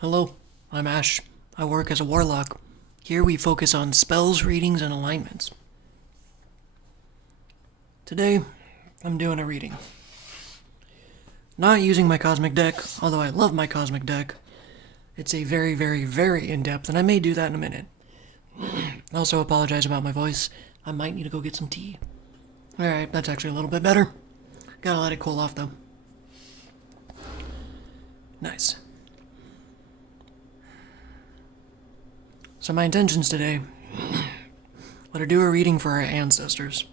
Hello, I'm Ash. I work as a warlock. Here we focus on spells, readings, and alignments. Today, I'm doing a reading. Not using my cosmic deck, although I love my cosmic deck. It's a very, very, very in-depth, and I may do that in a minute. I also apologize about my voice. I might need to go get some tea. Alright, that's actually a little bit better. Gotta let it cool off, though. Nice. So my intentions today were to do a reading for our ancestors.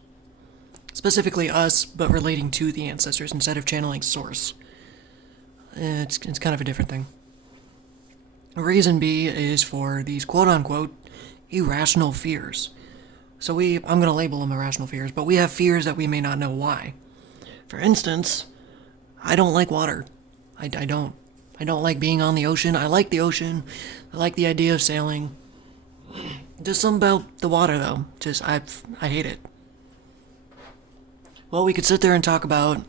Specifically us, but relating to the ancestors instead of channeling source. It's kind of a different thing. Reason B is for these quote-unquote irrational fears. So I'm going to label them irrational fears, but we have fears that we may not know why. For instance, I don't like water. I don't. I don't like being on the ocean. I like the ocean. I like the idea of sailing. Just something about the water, though. I hate it. Well, we could sit there and talk about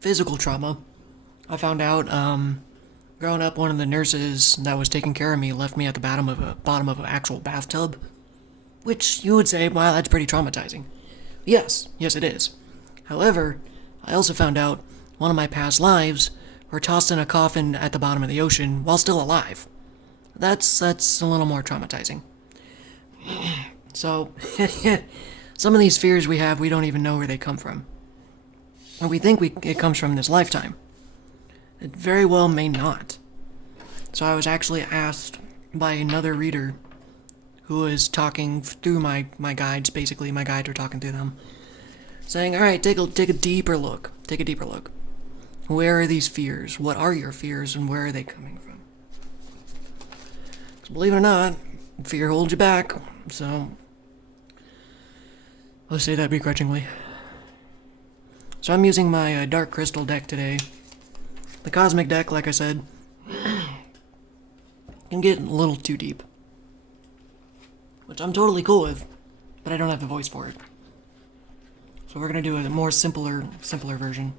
physical trauma. I found out, growing up, one of the nurses that was taking care of me left me at the bottom of an actual bathtub. Which you would say, wow, that's pretty traumatizing. Yes, it is. However, I also found out one of my past lives were tossed in a coffin at the bottom of the ocean while still alive. That's a little more traumatizing. So, some of these fears we have, we don't even know where they come from. And we think it comes from this lifetime. It very well may not. So I was actually asked by another reader who was talking through my guides, basically my guides were talking through them, saying, alright, take a deeper look. Take a deeper look. Where are these fears? What are your fears and where are they coming from? So believe it or not, fear holds you back, so I'll say that begrudgingly. So I'm using my Dark Crystal deck today. The Cosmic deck, like I said, can get a little too deep. Which I'm totally cool with, but I don't have the voice for it. So we're gonna do a more simpler version.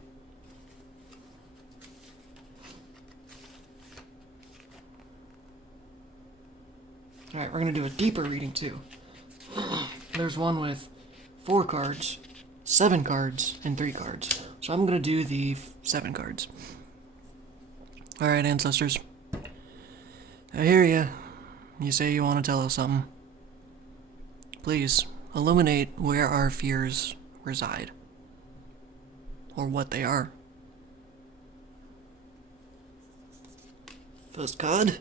Alright, we're gonna do a deeper reading too. There's one with 4 cards, 7 cards, and 3 cards. So I'm gonna do the 7 cards. Alright, ancestors. I hear ya. You say you want to tell us something. Please, illuminate where our fears reside. Or what they are. First card.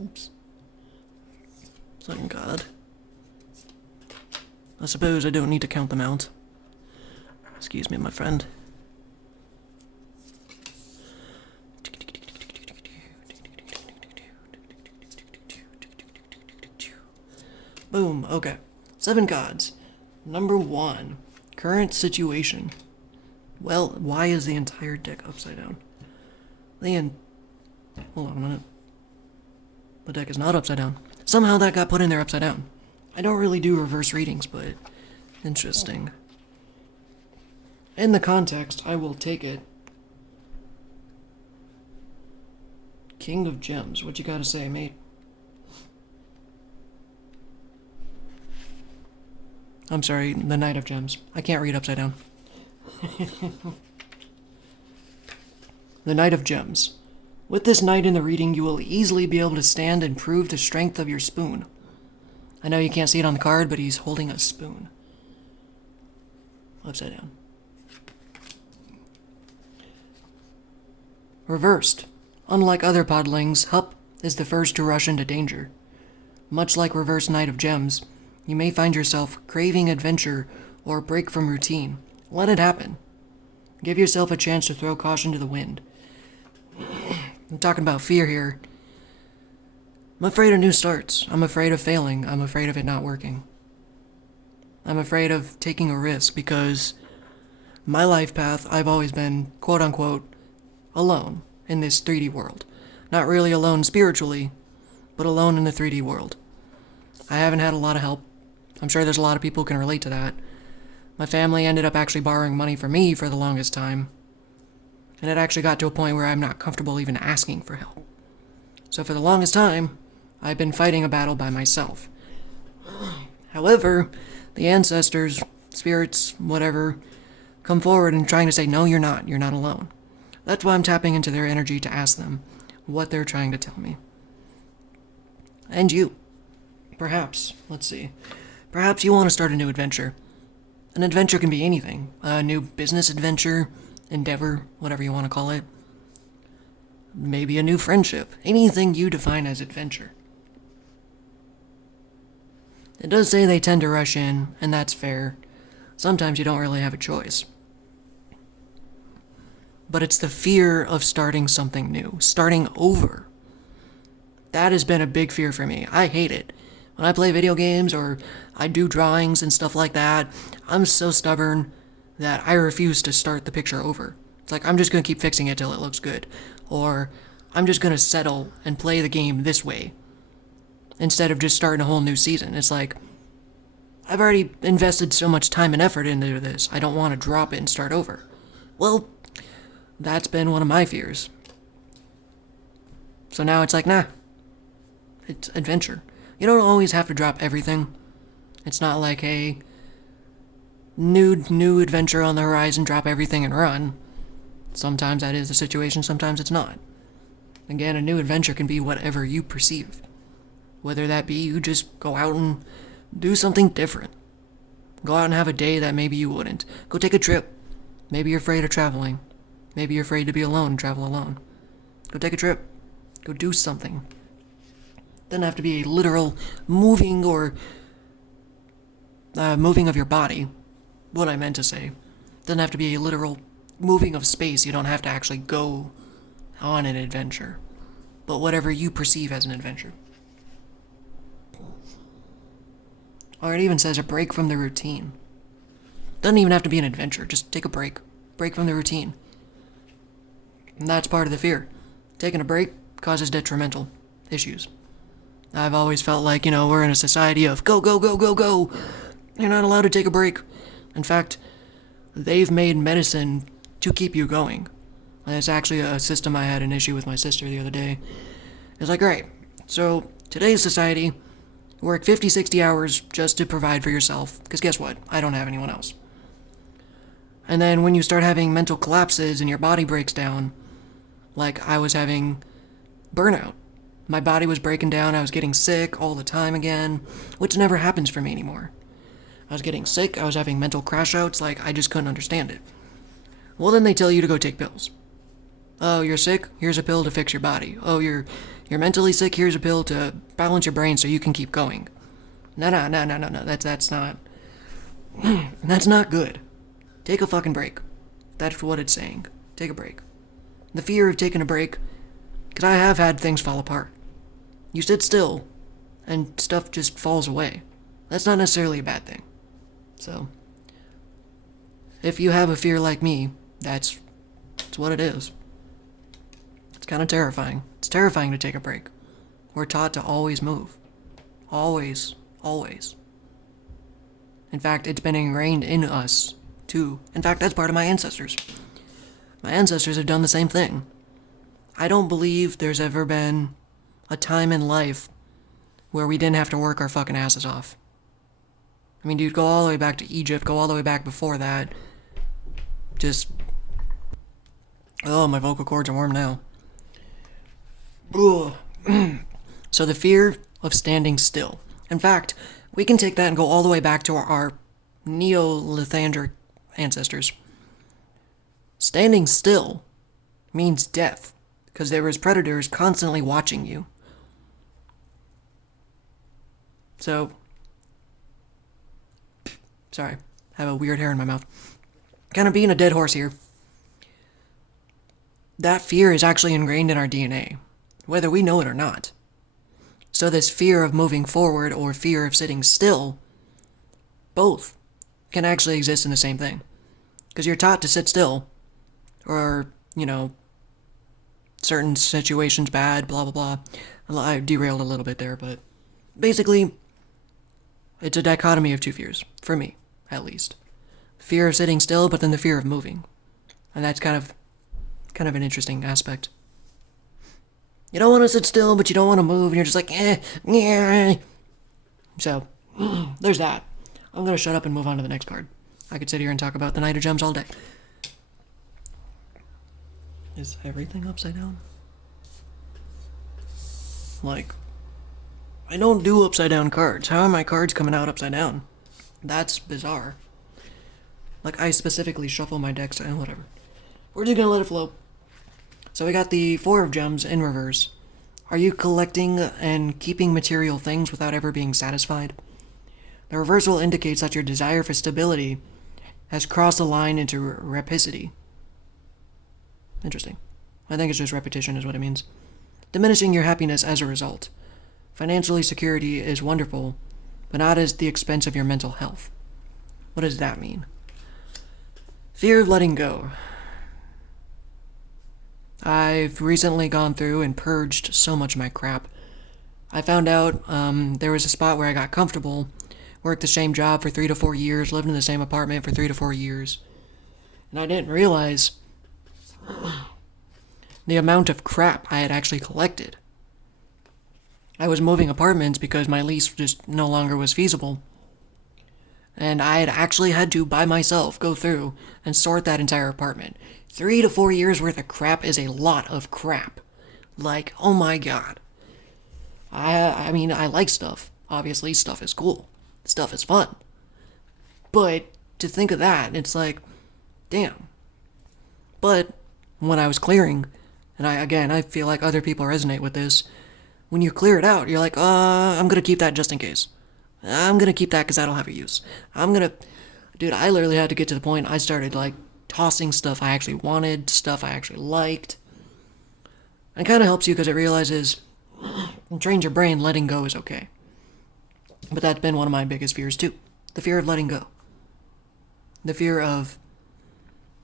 Oops. Second card. I suppose I don't need to count them out. Excuse me, my friend. Boom, okay. 7 cards. Number 1. Current situation. Well, why is the entire deck upside down? Hold on a minute. The deck is not upside down. Somehow that got put in there upside down. I don't really do reverse readings, but interesting. In the context, I will take it. King of Gems. What you gotta say, mate? I'm sorry, the Knight of Gems. I can't read upside down. The Knight of Gems. With this knight in the reading, you will easily be able to stand and prove the strength of your spoon. I know you can't see it on the card, but he's holding a spoon. Upside down. Reversed. Unlike other podlings, Hup is the first to rush into danger. Much like Reverse Knight of Gems, you may find yourself craving adventure or break from routine. Let it happen. Give yourself a chance to throw caution to the wind. I'm talking about fear here. I'm afraid of new starts. I'm afraid of failing. I'm afraid of it not working. I'm afraid of taking a risk because my life path, I've always been, quote-unquote, alone in this 3D world. Not really alone spiritually, but alone in the 3D world. I haven't had a lot of help. I'm sure there's a lot of people who can relate to that. My family ended up actually borrowing money from me for the longest time. And it actually got to a point where I'm not comfortable even asking for help. So for the longest time, I've been fighting a battle by myself. However, the ancestors, spirits, whatever, come forward and trying to say, no, you're not alone. That's why I'm tapping into their energy to ask them what they're trying to tell me. And you. Perhaps, let's see. Perhaps you want to start a new adventure. An adventure can be anything. A new business adventure, endeavor, whatever you want to call it. Maybe a new friendship. Anything you define as adventure. It does say they tend to rush in, and that's fair. Sometimes you don't really have a choice. But it's the fear of starting something new, starting over. That has been a big fear for me. I hate it. When I play video games or I do drawings and stuff like that, I'm so stubborn that I refuse to start the picture over. It's like, I'm just going to keep fixing it till it looks good. Or I'm just going to settle and play the game this way instead of just starting a whole new season. It's like, I've already invested so much time and effort into this, I don't want to drop it and start over. Well, that's been one of my fears. So now it's like, nah, it's adventure. You don't always have to drop everything. It's not like a new adventure on the horizon, drop everything and run. Sometimes that is the situation, sometimes it's not. Again, a new adventure can be whatever you perceive. Whether that be you just go out and do something different. Go out and have a day that maybe you wouldn't. Go take a trip. Maybe you're afraid of traveling. Maybe you're afraid to be alone and travel alone. Go take a trip. Go do something. Doesn't have to be a literal moving or moving of your body. What I meant to say. Doesn't have to be a literal moving of space. You don't have to actually go on an adventure. But whatever you perceive as an adventure. Or it even says a break from the routine. Doesn't even have to be an adventure. Just take a break. Break from the routine. And that's part of the fear. Taking a break causes detrimental issues. I've always felt like, we're in a society of go, go, go, go, go. You're not allowed to take a break. In fact, they've made medicine to keep you going. And it's actually a system I had an issue with my sister the other day. It's like, alright, so today's society, work 50, 60 hours just to provide for yourself. Because guess what? I don't have anyone else. And then when you start having mental collapses and your body breaks down, like I was having burnout. My body was breaking down, I was getting sick all the time again, which never happens for me anymore. I was getting sick, I was having mental crash outs, like I just couldn't understand it. Well, then they tell you to go take pills. Oh, you're sick? Here's a pill to fix your body. Oh, you're mentally sick? Here's a pill to balance your brain so you can keep going. No, that's not... that's not good. Take a fucking break. That's what it's saying. Take a break. The fear of taking a break, because I have had things fall apart. You sit still, and stuff just falls away. That's not necessarily a bad thing. So, if you have a fear like me, that's what it is. It's kind of terrifying. It's terrifying to take a break. We're taught to always move. Always, always. In fact, it's been ingrained in us, too. In fact, that's part of my ancestors. My ancestors have done the same thing. I don't believe there's ever been a time in life where we didn't have to work our fucking asses off. I mean, dude, go all the way back to Egypt, go all the way back before that. Just... oh, my vocal cords are warm now. Ugh. So the fear of standing still. In fact, we can take that and go all the way back to our Neolithandric ancestors. Standing still means death, because there was predators constantly watching you. So, sorry, I have a weird hair in my mouth. Kind of being a dead horse here. That fear is actually ingrained in our DNA, whether we know it or not. So this fear of moving forward or fear of sitting still, both can actually exist in the same thing. Because you're taught to sit still, or, certain situations bad, blah, blah, blah. I derailed a little bit there, but basically, it's a dichotomy of two fears, for me, at least. Fear of sitting still, but then the fear of moving. And that's kind of an interesting aspect. You don't want to sit still, but you don't want to move, and you're just like, yeah. So, there's that. I'm gonna shut up and move on to the next card. I could sit here and talk about the Knight of Gems all day. Is everything upside down? Like, I don't do upside down cards. How are my cards coming out upside down? That's bizarre. Like, I specifically shuffle my decks and whatever. We're just gonna let it flow. So we got the Four of Gems in reverse. Are you collecting and keeping material things without ever being satisfied? The reversal indicates that your desire for stability has crossed the line into rapacity. Interesting. I think it's just repetition is what it means. Diminishing your happiness as a result. Financially, security is wonderful, but not at the expense of your mental health. What does that mean? Fear of letting go. I've recently gone through and purged so much of my crap. I found out there was a spot where I got comfortable, worked the same job for 3 to 4 years, lived in the same apartment for 3 to 4 years, and I didn't realize the amount of crap I had actually collected. I was moving apartments because my lease just no longer was feasible, and I had actually had to, by myself, go through and sort that entire apartment. 3 to 4 years worth of crap is a lot of crap. Like, oh my god. I mean, I like stuff. Obviously, stuff is cool. Stuff is fun. But to think of that, it's like, damn. But when I was clearing, and I feel like other people resonate with this, when you clear it out, you're like, I'm gonna keep that just in case. I'm gonna keep that because I don't have a use. Dude, I literally had to get to the point I started, like, tossing stuff I actually wanted, stuff I actually liked. It kind of helps you because it realizes, and trains your brain, letting go is okay. But that's been one of my biggest fears too. The fear of letting go. The fear of,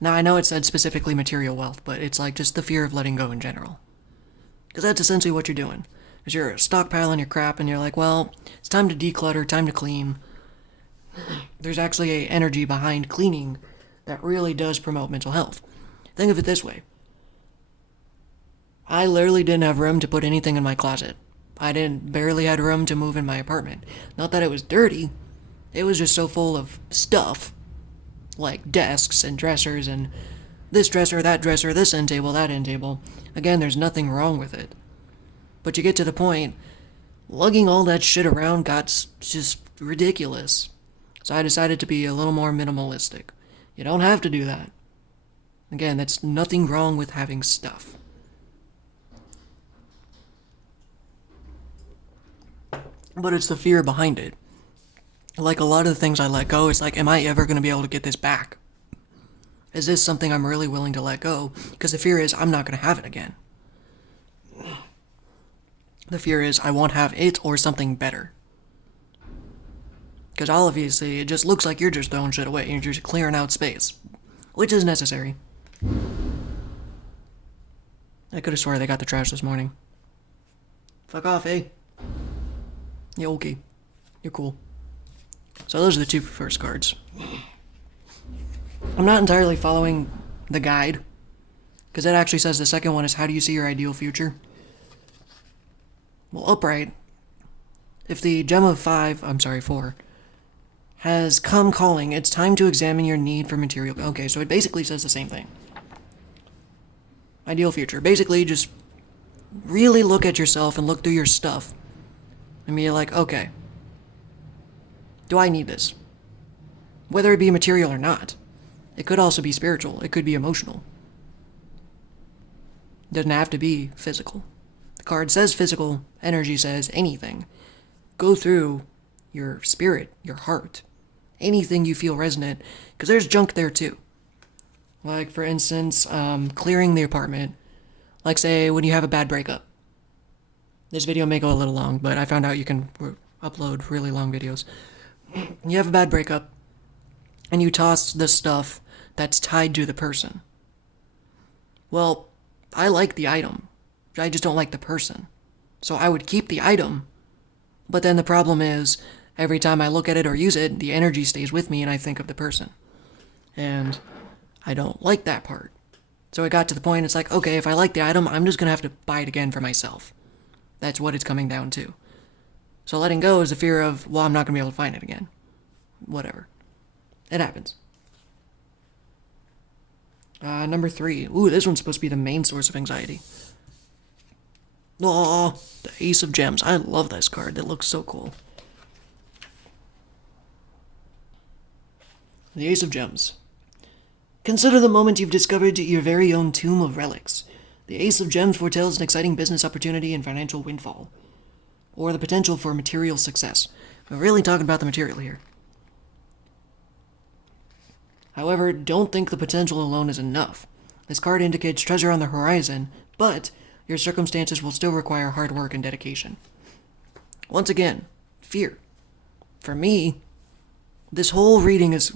now I know it said specifically material wealth, but it's like just the fear of letting go in general. Because that's essentially what you're doing. Is you're stockpiling your crap and you're like, well, it's time to declutter, time to clean. There's actually a energy behind cleaning that really does promote mental health. Think of it this way. I literally didn't have room to put anything in my closet. I barely had room to move in my apartment. Not that it was dirty. It was just so full of stuff. Like desks and dressers and this dresser, that dresser, this end table, that end table. Again, there's nothing wrong with it. But you get to the point, lugging all that shit around got just ridiculous. So I decided to be a little more minimalistic. You don't have to do that. Again, that's nothing wrong with having stuff. But it's the fear behind it. Like a lot of the things I let go, it's like, am I ever going to be able to get this back? Is this something I'm really willing to let go? Because the fear is, I'm not going to have it again. The fear is, I won't have it or something better. Because obviously, it just looks like you're just throwing shit away. You're just clearing out space. Which is necessary. I could have swore they got the trash this morning. Fuck off, eh? Yeah, okay. You're cool. So those are the two first cards. I'm not entirely following the guide. Because it actually says the second one is, how do you see your ideal future? Well, upright. If the gem of 4, has come calling, it's time to examine your need for material. Okay, so it basically says the same thing. Ideal future. Basically, just really look at yourself and look through your stuff. And be like, okay, do I need this? Whether it be material or not. It could also be spiritual. It could be emotional. It doesn't have to be physical. The card says physical. Energy says anything. Go through your spirit, your heart. Anything you feel resonant. Because there's junk there too. Like, for instance, clearing the apartment. Like, say, when you have a bad breakup. This video may go a little long, but I found out you can upload really long videos. You have a bad breakup, and you toss the stuff that's tied to the person. Well, I like the item. I just don't like the person. So I would keep the item, but then the problem is, every time I look at it or use it, the energy stays with me and I think of the person. And I don't like that part. So it got to the point, it's like, okay, if I like the item, I'm just gonna have to buy it again for myself. That's what it's coming down to. So letting go is the fear of, well, I'm not gonna be able to find it again. Whatever. It happens. Number 3. Ooh, this one's supposed to be the main source of anxiety. Oh, the Ace of Gems. I love this card. That looks so cool. The Ace of Gems. Consider the moment you've discovered your very own tomb of relics. The Ace of Gems foretells an exciting business opportunity and financial windfall, or the potential for material success. We're really talking about the material here. However, don't think the potential alone is enough. This card indicates treasure on the horizon, but your circumstances will still require hard work and dedication. Once again, fear. For me, this whole reading is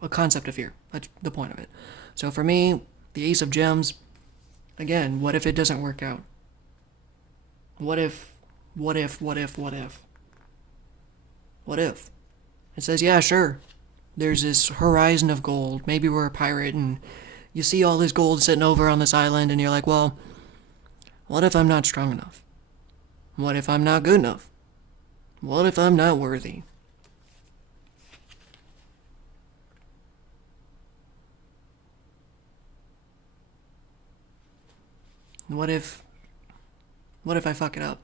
a concept of fear. That's the point of it. So for me, the Ace of Gems, again, what if it doesn't work out? What if? What if? It says, yeah, sure. There's this horizon of gold. Maybe we're a pirate and you see all this gold sitting over on this island and you're like, well, what if I'm not strong enough? What if I'm not good enough? What if I'm not worthy? What if I fuck it up?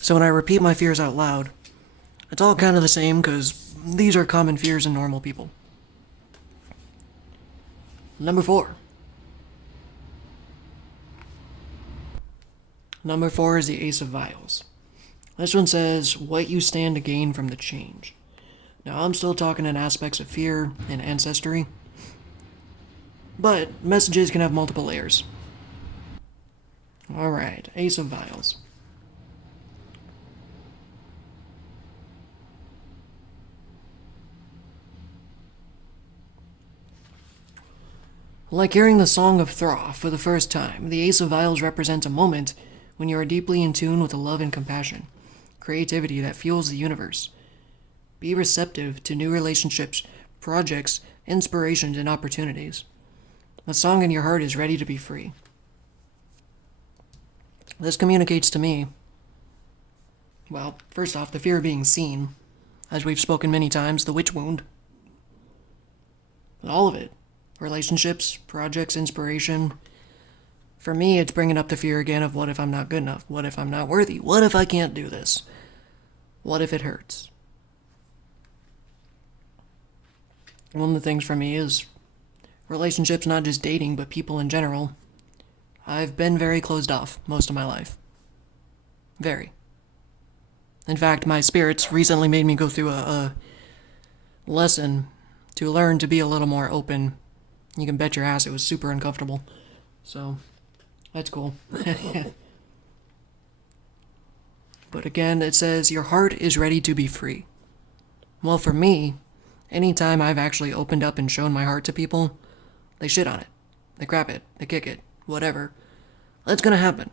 So when I repeat my fears out loud, it's all kind of the same because these are common fears in normal people. Number 4. Number 4 is the Ace of Vials. This one says, what you stand to gain from the change. Now, I'm still talking in aspects of fear and ancestry, but messages can have multiple layers. Alright, Ace of Vials. Like hearing the Song of Thra for the first time, the Ace of Vials represents a moment when you are deeply in tune with the love and compassion, creativity that fuels the universe. Be receptive to new relationships, projects, inspirations, and opportunities. The song in your heart is ready to be free. This communicates to me, well, first off, the fear of being seen. As we've spoken many times, the witch wound. All of it. Relationships, projects, inspiration. For me, it's bringing up the fear again of what if I'm not good enough? What if I'm not worthy? What if I can't do this? What if it hurts? One of the things for me is relationships, not just dating, but people in general. I've been very closed off most of my life. Very. In fact, my spirits recently made me go through a lesson to learn to be a little more open. You can bet your ass it was super uncomfortable. So, that's cool. But again, it says, your heart is ready to be free. Well, for me, anytime I've actually opened up and shown my heart to people, they shit on it. They crap it. They kick it. Whatever. That's gonna happen.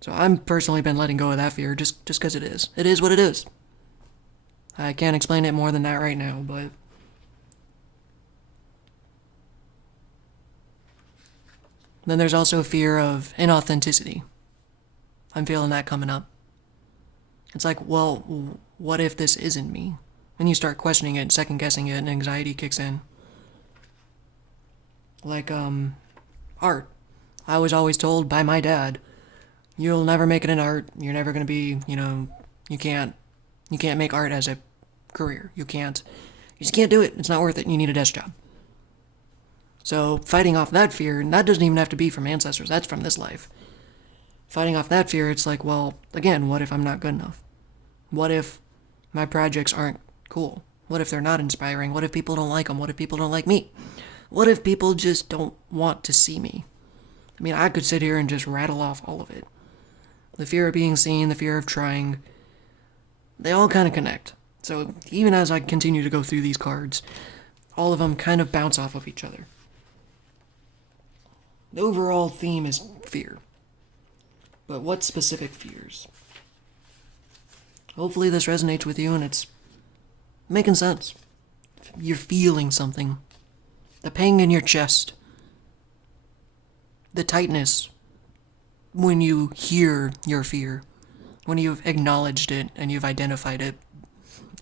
So I've personally been letting go of that fear just because it is. It is what it is. I can't explain it more than that right now, but then there's also a fear of inauthenticity. I'm feeling that coming up. It's like, well, what if this isn't me? And you start questioning it, second guessing it, and anxiety kicks in. Like, art. I was always told by my dad, you'll never make it in art, you're never gonna be, you can't make art as a career. You just can't do it. It's not worth it, you need a desk job. So, fighting off that fear, and that doesn't even have to be from ancestors, that's from this life. Fighting off that fear, it's like, well, again, what if I'm not good enough? What if my projects aren't cool? What if they're not inspiring? What if people don't like them? What if people don't like me? What if people just don't want to see me? I mean, I could sit here and just rattle off all of it. The fear of being seen, the fear of trying, they all kind of connect. So even as I continue to go through these cards, all of them kind of bounce off of each other. The overall theme is fear. But what specific fears? Hopefully this resonates with you and it's making sense. You're feeling something. The pain in your chest. The tightness when you hear your fear. When you've acknowledged it and you've identified it.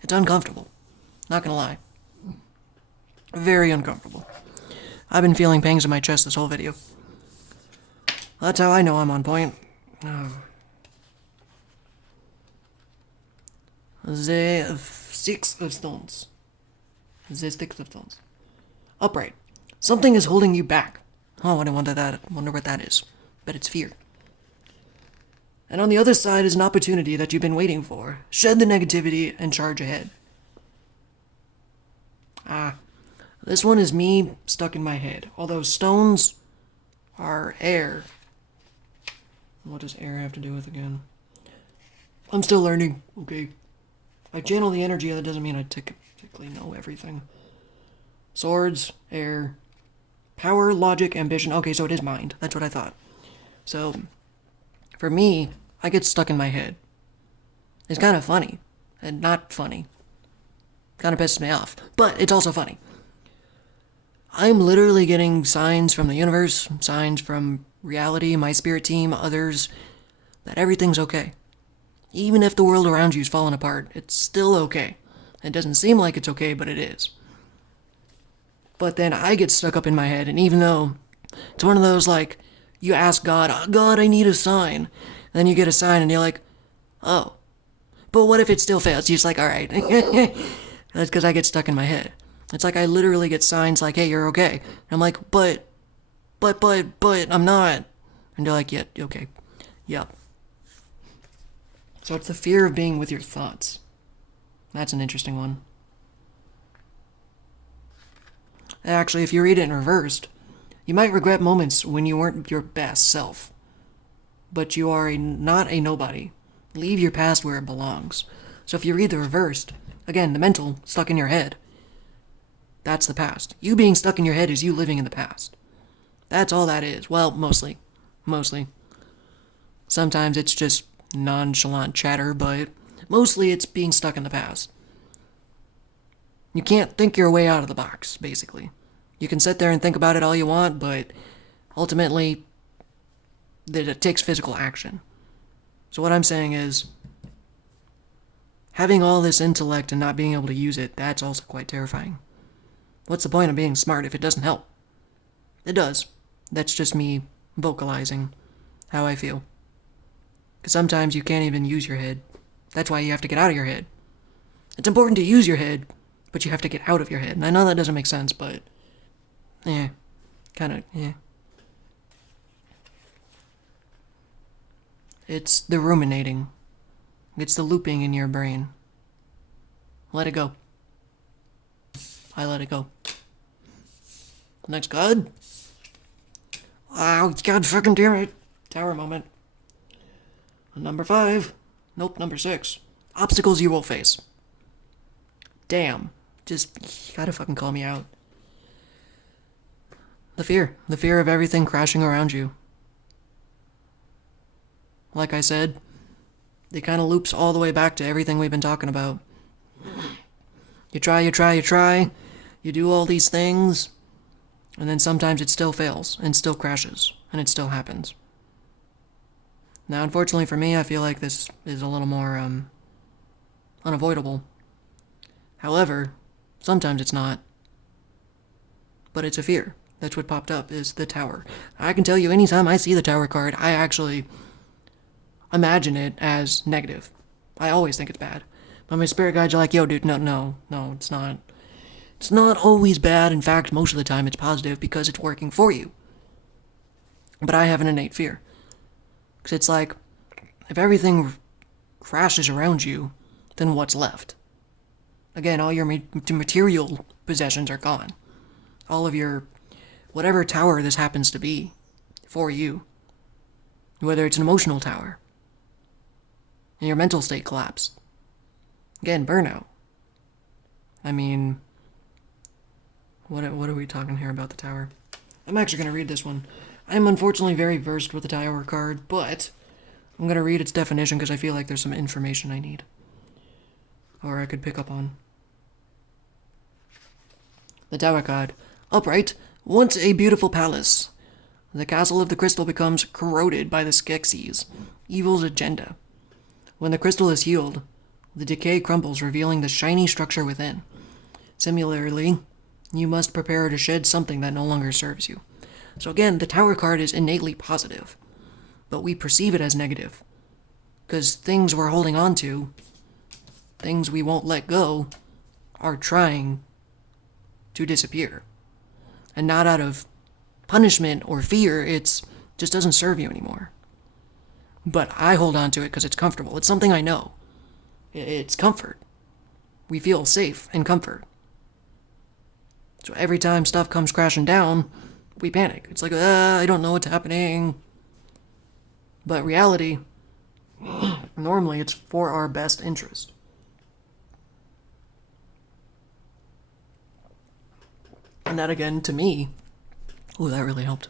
It's uncomfortable. Not gonna lie. Very uncomfortable. I've been feeling pangs in my chest this whole video. That's how I know I'm on point. The Six of Stones. The Six of Stones. Upright. Something is holding you back. Oh, I wonder what that is. But it's fear. And on the other side is an opportunity that you've been waiting for. Shed the negativity and charge ahead. This one is me stuck in my head. Although stones are air. What does air have to do with again? I'm still learning, okay? I channel the energy, that doesn't mean I typically know everything. Swords, air, power, logic, ambition. Okay, so it is mind. That's what I thought. So, for me, I get stuck in my head. It's kind of funny, and not funny. Kind of pisses me off, but it's also funny. I'm literally getting signs from the universe, signs from reality, my spirit team, others, that everything's okay. Even if the world around you is falling apart, it's still okay. It doesn't seem like it's okay, but it is. But then I get stuck up in my head, and even though it's one of those, like, you ask God, oh, God, I need a sign. Then you get a sign, and you're like, oh. But what if it still fails? You're just like, alright. That's because I get stuck in my head. It's like I literally get signs like, hey, you're okay. And I'm like, but, I'm not. And they're like, yeah, okay. Yep. So it's the fear of being with your thoughts. That's an interesting one. Actually, if you read it in reversed, you might regret moments when you weren't your best self. But you are not a nobody. Leave your past where it belongs. So if you read the reversed, again, the mental, stuck in your head, that's the past. You being stuck in your head is you living in the past. That's all that is. Well, mostly. Sometimes it's just nonchalant chatter, but mostly it's being stuck in the past. You can't think your way out of the box, basically. You can sit there and think about it all you want, but ultimately, it takes physical action. So what I'm saying is, having all this intellect and not being able to use it, that's also quite terrifying. What's the point of being smart if it doesn't help? It does. That's just me vocalizing how I feel. Because sometimes you can't even use your head. That's why you have to get out of your head. It's important to use your head, but you have to get out of your head. And I know that doesn't make sense, but yeah. It's the ruminating. It's the looping in your brain. Let it go. I let it go. Next card. Oh, God fucking damn it. Tower moment. Number 5. Nope, number 6. Obstacles you will face. Damn. Just, you gotta fucking call me out. The fear of everything crashing around you. Like I said, it kind of loops all the way back to everything we've been talking about. You try, you do all these things, and then sometimes it still fails, and still crashes, and it still happens. Now, unfortunately for me, I feel like this is a little more, unavoidable. However, sometimes it's not. But it's a fear. That's what popped up, is the tower. I can tell you, anytime I see the tower card, I actually imagine it as negative. I always think it's bad. But my spirit guides are like, yo, dude, no, it's not. It's not always bad. In fact, most of the time it's positive because it's working for you. But I have an innate fear. Because it's like, if everything crashes around you, then what's left? Again, all your material possessions are gone. All of your, whatever tower this happens to be for you. Whether it's an emotional tower. And your mental state collapsed. Again, burnout. I mean, what are we talking here about the tower? I'm actually going to read this one. I'm unfortunately very versed with the tower card, but I'm going to read its definition because I feel like there's some information I need. Or I could pick up on. The Tower card. Upright, once a beautiful palace. The castle of the crystal becomes corroded by the Skeksis, evil's agenda. When the crystal is healed, the decay crumbles, revealing the shiny structure within. Similarly, you must prepare to shed something that no longer serves you. So again, the Tower card is innately positive, but we perceive it as negative. Because things we're holding on to, things we won't let go, are trying to disappear. And not out of punishment or fear, it's just doesn't serve you anymore. But I hold on to it because it's comfortable. It's something I know. It's comfort. We feel safe and comfort. So every time stuff comes crashing down, we panic. It's like, I don't know what's happening. But reality, normally it's for our best interest. And that again, to me, that really helped.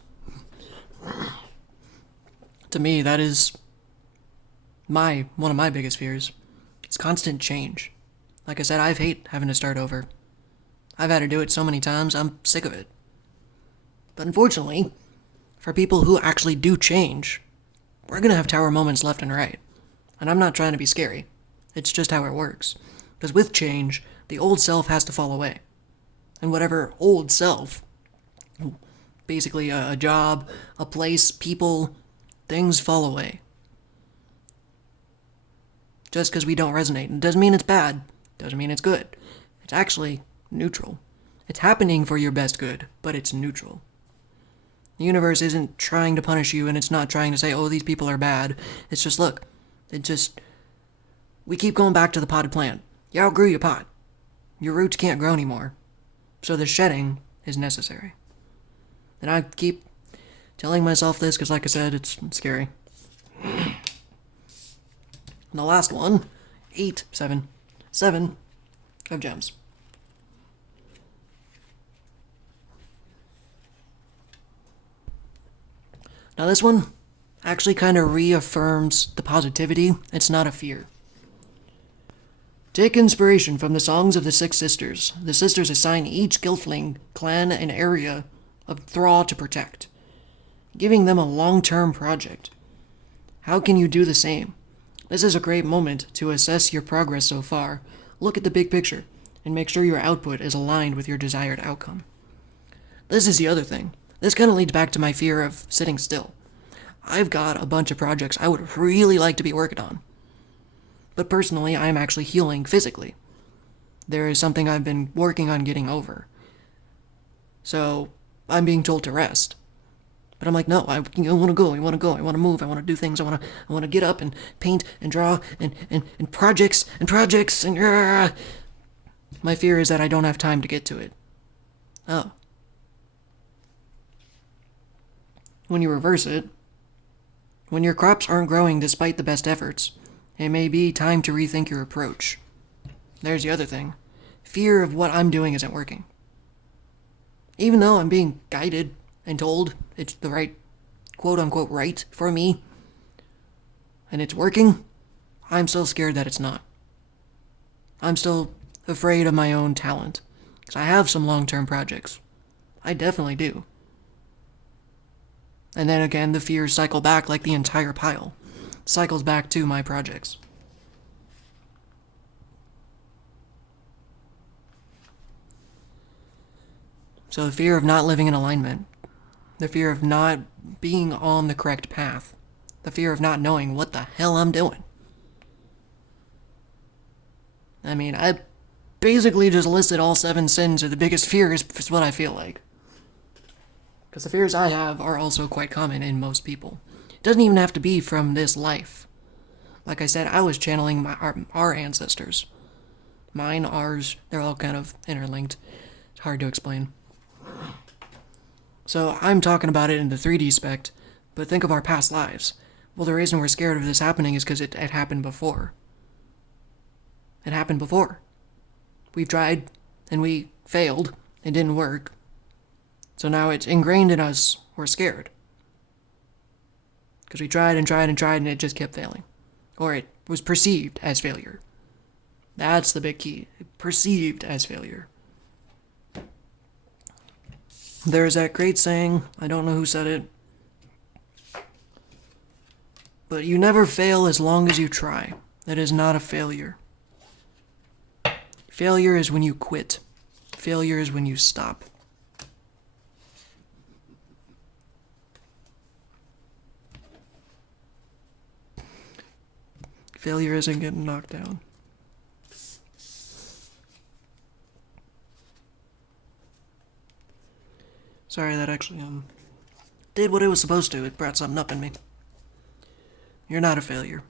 To me, that is one of my biggest fears. It's constant change. Like I said, I hate having to start over. I've had to do it so many times, I'm sick of it. But unfortunately, for people who actually do change, we're going to have tower moments left and right. And I'm not trying to be scary. It's just how it works. Because with change, the old self has to fall away. And whatever old self, basically a job, a place, people, things fall away. Just because we don't resonate. It doesn't mean it's bad. Doesn't mean it's good. It's actually neutral. It's happening for your best good, but it's neutral. The universe isn't trying to punish you, and it's not trying to say, oh, these people are bad. It's just, look, we keep going back to the potted plant. You outgrew your pot. Your roots can't grow anymore. So the shedding is necessary. And I keep telling myself this because, like I said, it's scary. And the last one, 7 of gems. Now this one actually kind of reaffirms the positivity. It's not a fear. Take inspiration from the songs of the Six Sisters. The sisters assign each Gelfling clan an area of Thrall to protect, giving them a long-term project. How can you do the same? This is a great moment to assess your progress so far. Look at the big picture, and make sure your output is aligned with your desired outcome. This is the other thing. This kind of leads back to my fear of sitting still. I've got a bunch of projects I would really like to be working on. But personally, I am actually healing physically. There is something I've been working on getting over. So, I'm being told to rest. But I'm like, no, I want to go, I want to move, I want to do things, I want to get up and paint and draw and projects and my fear is that I don't have time to get to it. Oh. When you reverse it, when your crops aren't growing despite the best efforts, it may be time to rethink your approach. There's the other thing. Fear of what I'm doing isn't working. Even though I'm being guided and told it's the right, quote-unquote, right for me, and it's working, I'm still scared that it's not. I'm still afraid of my own talent, because I have some long-term projects. I definitely do. And then again, the fears cycle back like the entire pile. Cycles back to my projects. So the fear of not living in alignment, the fear of not being on the correct path, the fear of not knowing what the hell I'm doing. I mean, I basically just listed all 7 sins are the biggest fears, is what I feel like. Because the fears I have are also quite common in most people. It doesn't even have to be from this life. Like I said, I was channeling our ancestors. Mine, ours, they're all kind of interlinked. It's hard to explain. So I'm talking about it in the 3D spect, but think of our past lives. Well, the reason we're scared of this happening is because it happened before. It happened before. We've tried, and we failed. It didn't work. So now it's ingrained in us. We're scared. Because we tried and tried and tried and it just kept failing. Or it was perceived as failure. That's the big key. Perceived as failure. There's that great saying, I don't know who said it, but you never fail as long as you try. That is not a failure. Failure is when you quit. Failure is when you stop. Failure isn't getting knocked down. Sorry, that actually did what it was supposed to. It brought something up in me. You're not a failure.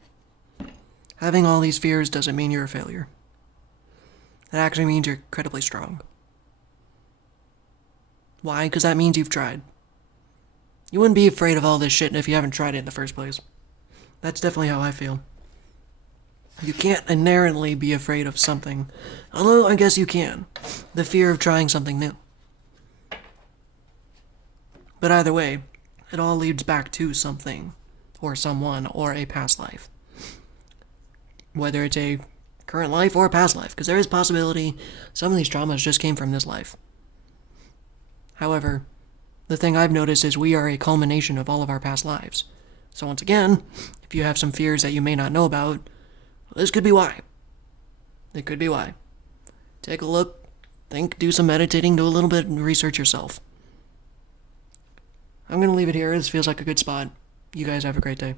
Having all these fears doesn't mean you're a failure. It actually means you're incredibly strong. Why? Because that means you've tried. You wouldn't be afraid of all this shit if you haven't tried it in the first place. That's definitely how I feel. You can't inherently be afraid of something, although I guess you can. The fear of trying something new. But either way, it all leads back to something, or someone, or a past life. Whether it's a current life or a past life, because there is possibility some of these traumas just came from this life. However, the thing I've noticed is we are a culmination of all of our past lives. So once again, if you have some fears that you may not know about, this could be why. It could be why. Take a look, think, do some meditating, do a little bit and research yourself. I'm going to leave it here. This feels like a good spot. You guys have a great day.